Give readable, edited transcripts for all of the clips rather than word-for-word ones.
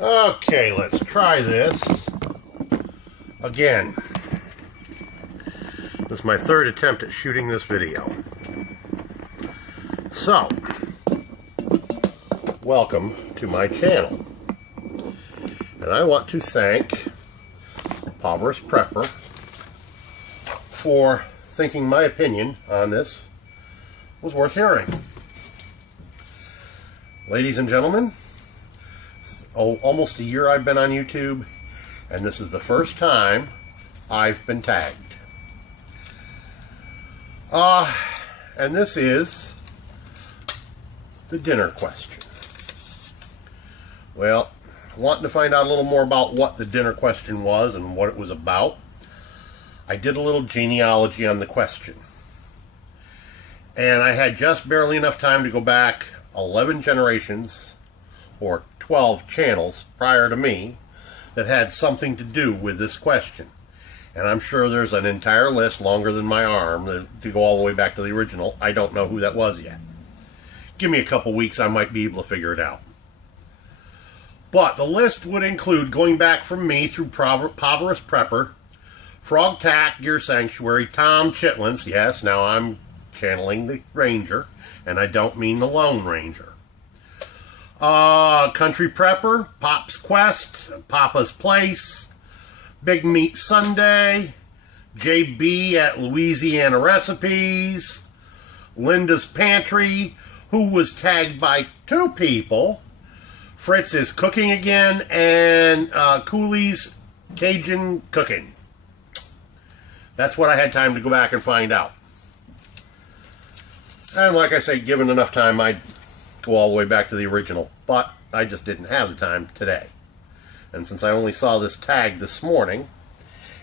Okay, let's try this again. This is my third attempt at shooting this video. So, welcome to my channel. And I want to thank Healthiest Prepper for thinking my opinion on this was worth hearing. Ladies and gentlemen, almost a year I've been on YouTube, and this is the first time I've been tagged. And this is the dinner question. Well, wanting to find out a little more about what the dinner question was and what it was about, I did a little genealogy on the question. And I had just barely enough time to go back 11 generations, or 12 channels prior to me, that had something to do with this question. And I'm sure there's an entire list longer than my arm to go all the way back to the original. I don't know who that was yet. Give me a couple weeks, I might be able to figure it out. But the list would include going back from me through Healthiest Prepper, Frog Tack, Gear Sanctuary, Tom Chitlins. Yes, now I'm channeling the Ranger, and I don't mean the Lone Ranger. Country Prepper, Pop's Quest, Papa's Place, Big Meat Sunday, JB at Louisiana Recipes, Linda's Pantry, who was tagged by 2 people, Fritz is Cooking Again, and Cooley's Cajun Cooking. That's what I had time to go back and find out. And like I say, given enough time, I'd go all the way back to the original. But I just didn't have the time today. And since I only saw this tag this morning,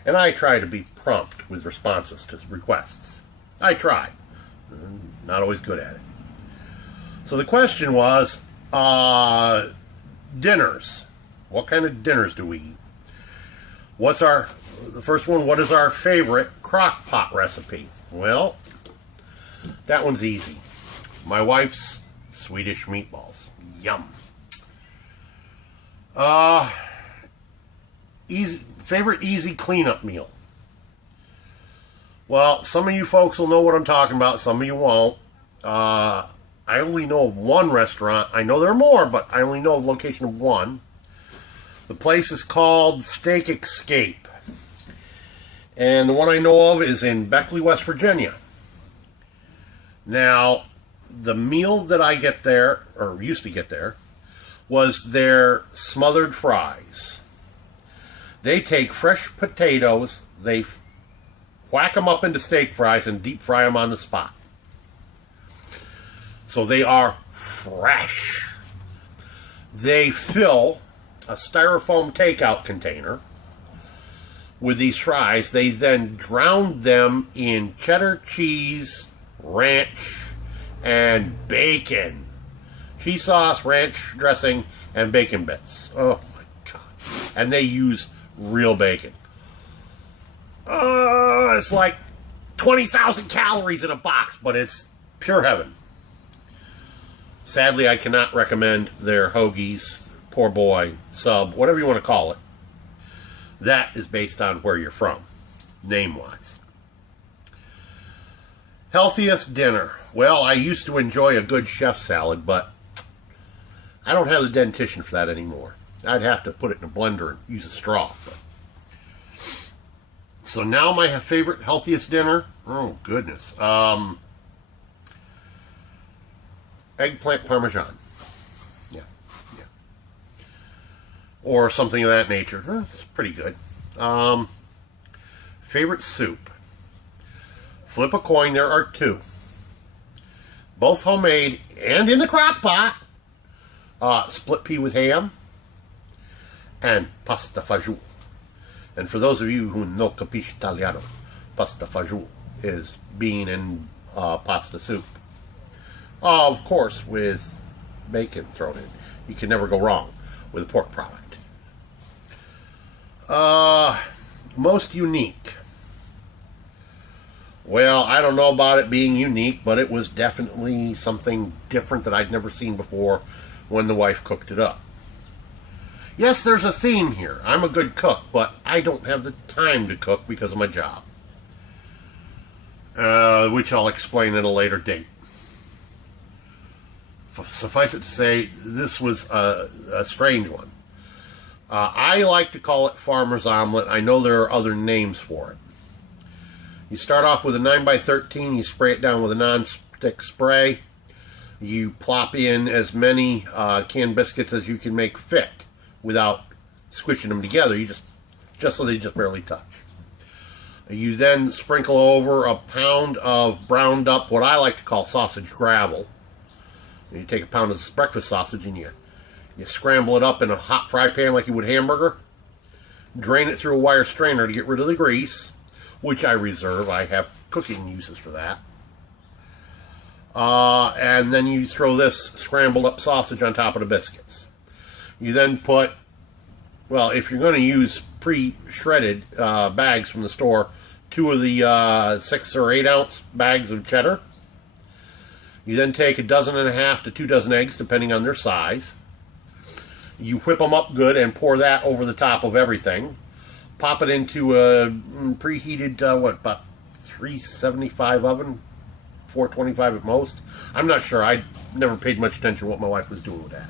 and I try to be prompt with responses to requests. I try. Not always good at it. So the question was, dinners. What kind of dinners do we eat? The first one, what is our favorite crock pot recipe? Well, that one's easy. My wife's Swedish meatballs. Yum. Favorite easy cleanup meal. Well, some of you folks will know what I'm talking about. Some of you won't. I only know of one restaurant. I know there are more, but I only know of the location of one. The place is called Steak Escape. And the one I know of is in Beckley, West Virginia. Now, the meal that I get there, or used to get there, was their smothered fries. They take fresh potatoes, they whack them up into steak fries and deep fry them on the spot. So they are fresh. They fill a styrofoam takeout container with these fries. They then drown them in cheddar cheese, ranch, and bacon. Cheese sauce, ranch dressing, and bacon bits. Oh my God. And they use real bacon. It's like 20,000 calories in a box, but it's pure heaven. Sadly, I cannot recommend their hoagies, poor boy, sub, whatever you want to call it. That is based on where you're from, name-wise. Healthiest dinner. Well, I used to enjoy a good chef salad, but I don't have the dentition for that anymore. I'd have to put it in a blender and use a straw. So now my favorite healthiest dinner, oh goodness, eggplant parmesan. Yeah. Or something of that nature. It's pretty good. Favorite soup. Flip a coin, there are 2. Both homemade and in the crock pot. Split pea with ham and pasta fagioli. And for those of you who know capisce Italiano, pasta fagioli is bean and pasta soup. Of course, with bacon thrown in. You can never go wrong with a pork product. Most unique. Well, I don't know about it being unique, but it was definitely something different that I'd never seen before when the wife cooked it up. Yes, there's a theme here. I'm a good cook, but I don't have the time to cook because of my job. Which I'll explain at a later date. Suffice it to say, this was a strange one. I like to call it farmer's omelet. I know there are other names for it. You start off with a 9x13, you spray it down with a non-stick spray. You plop in as many canned biscuits as you can make fit without squishing them together. You just so they just barely touch. You then sprinkle over a pound of browned up, what I like to call sausage gravel. You take a pound of breakfast sausage and you scramble it up in a hot fry pan like you would hamburger. Drain it through a wire strainer to get rid of the grease, which I reserve. I have cooking uses for that. And then you throw this scrambled up sausage on top of the biscuits. You then put, well, if you're going to use pre-shredded bags from the store, 2 of the 6 or 8 ounce bags of cheddar. You then take 1.5 dozen to 2 dozen eggs, depending on their size. You whip them up good and pour that over the top of everything. Pop it into a preheated, about 375 oven, 425 at most. I'm not sure. I never paid much attention to what my wife was doing with that.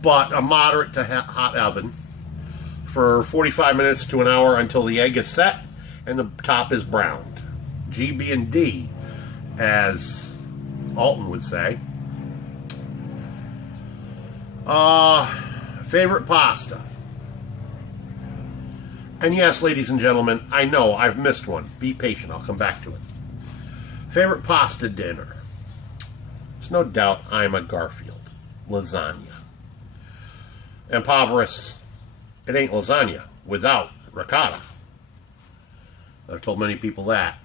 But a moderate to hot oven for 45 minutes to an hour until the egg is set and the top is browned. GB and D, as Alton would say. Favorite pasta. And yes, ladies and gentlemen, I know I've missed one. Be patient, I'll come back to it. Favorite pasta dinner. There's no doubt I'm a Garfield. Lasagna. Impoveris. It ain't lasagna without ricotta. I've told many people that.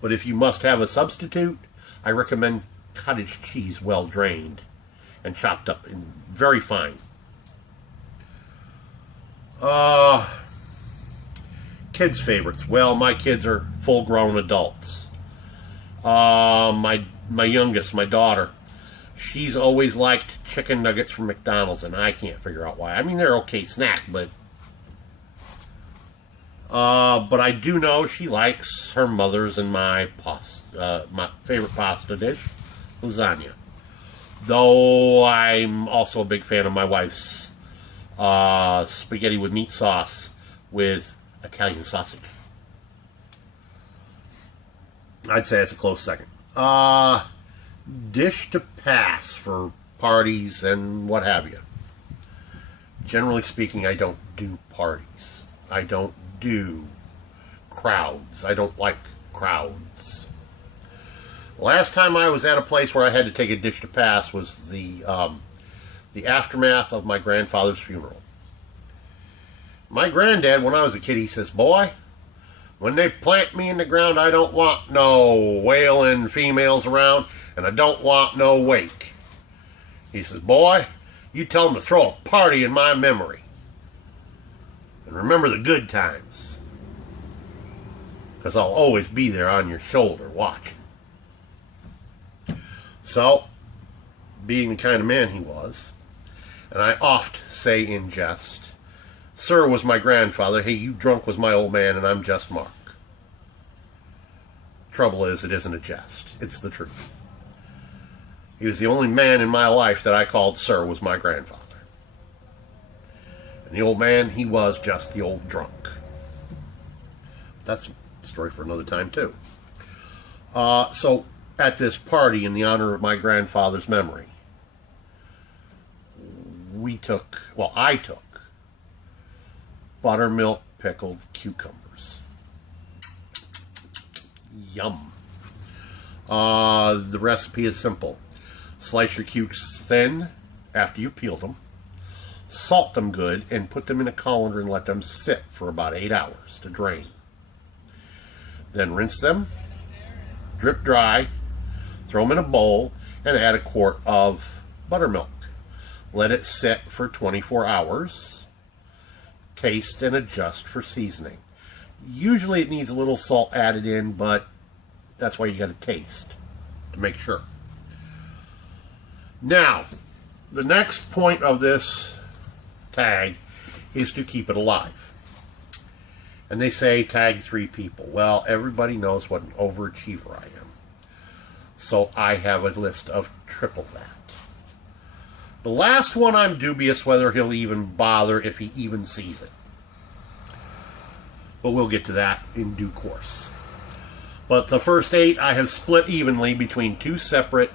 But if you must have a substitute, I recommend cottage cheese well drained and chopped up in very fine. Kids' favorites. Well, my kids are full-grown adults. My youngest, my daughter, she's always liked chicken nuggets from McDonald's, and I can't figure out why. I mean, they're okay snack, but I do know she likes her mother's and my favorite pasta dish, lasagna. Though I'm also a big fan of my wife's spaghetti with meat sauce with Italian sausage. I'd say it's a close second. Dish to pass for parties and what have you. Generally speaking, I don't do parties. I don't do crowds. I don't like crowds. Last time I was at a place where I had to take a dish to pass was the aftermath of my grandfather's funeral. My granddad, when I was a kid, he says, "Boy, when they plant me in the ground, I don't want no wailing females around, and I don't want no wake." He says, "Boy, you tell them to throw a party in my memory. And remember the good times. Because I'll always be there on your shoulder watching." So, being the kind of man he was, and I oft say in jest, "Sir was my grandfather, hey, you drunk was my old man, and I'm just Mark." Trouble is, it isn't a jest. It's the truth. He was the only man in my life that I called sir was my grandfather. And the old man, he was just the old drunk. That's a story for another time, too. So, at this party in the honor of my grandfather's memory, I took buttermilk pickled cucumbers. Yum. The recipe is simple. Slice your cukes thin after you've peeled them. Salt them good and put them in a colander and let them sit for about 8 hours to drain. Then rinse them, drip dry, throw them in a bowl, and add a quart of buttermilk. Let it sit for 24 hours. Taste and adjust for seasoning. Usually it needs a little salt added in, but that's why you got to taste to make sure. Now, the next point of this tag is to keep it alive. And they say tag 3 people. Well, everybody knows what an overachiever I am. So I have a list of triple that. The last one I'm dubious whether he'll even bother if he even sees it. But we'll get to that in due course. But the first 8 I have split evenly between 2 separate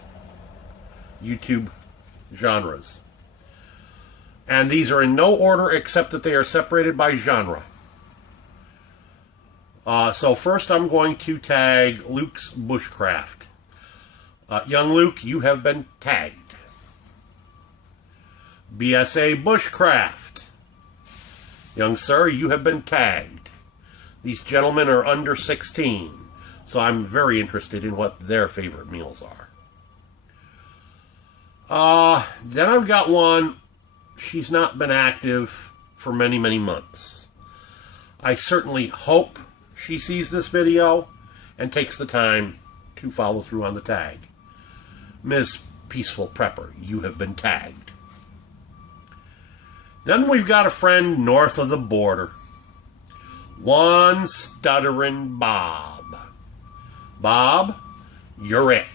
YouTube genres. And these are in no order except that they are separated by genre. So first I'm going to tag Luke's Bushcraft. Young Luke, you have been tagged. BSA Bushcraft. Young sir, you have been tagged. These gentlemen are under 16, so I'm very interested in what their favorite meals are. Then I've got one, she's not been active for many, many months. I certainly hope she sees this video and takes the time to follow through on the tag. Ms. Peaceful Prepper, you have been tagged. Then we've got a friend north of the border. One Stutterin Bob. Bob, you're it.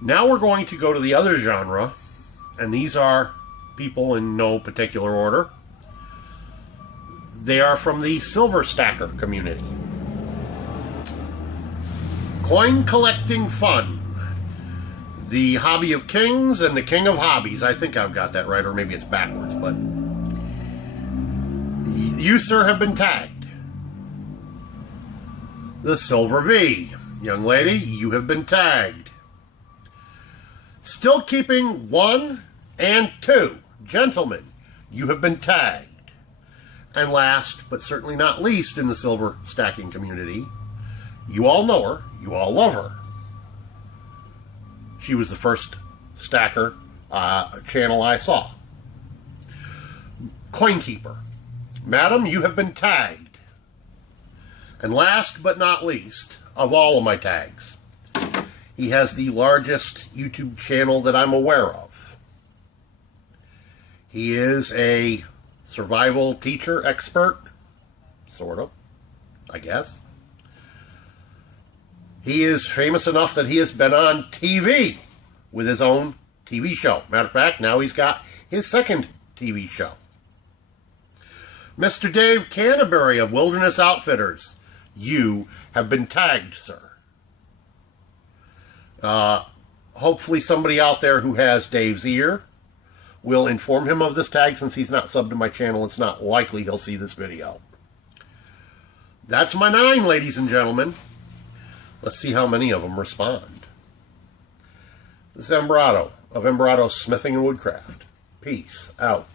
Now we're going to go to the other genre, and these are people in no particular order. They are from the Silver Stacker community. Coin collecting fun. The hobby of kings and the king of hobbies. I think I've got that right, or maybe it's backwards, but you, sir, have been tagged. TheSilverVee. Young lady, you have been tagged. Still keeping 1 and 2. Gentlemen, you have been tagged. And last, but certainly not least in the silver stacking community, you all know her, you all love her. She was the first stacker channel I saw. Coinkeeper. Madam, you have been tagged. And last but not least of all of my tags, he has the largest YouTube channel that I'm aware of. He is a survival teacher expert, sort of, I guess. He is famous enough that he has been on TV with his own TV show. Matter of fact, now he's got his second TV show. Mr. Dave Canterbury of Wilderness Outfitters, you have been tagged, sir. Hopefully somebody out there who has Dave's ear will inform him of this tag. Since he's not subbed to my channel, it's not likely he'll see this video. That's my 9, ladies and gentlemen. Let's see how many of them respond. This is Embrado of Embrado Smithing and Woodcraft. Peace out.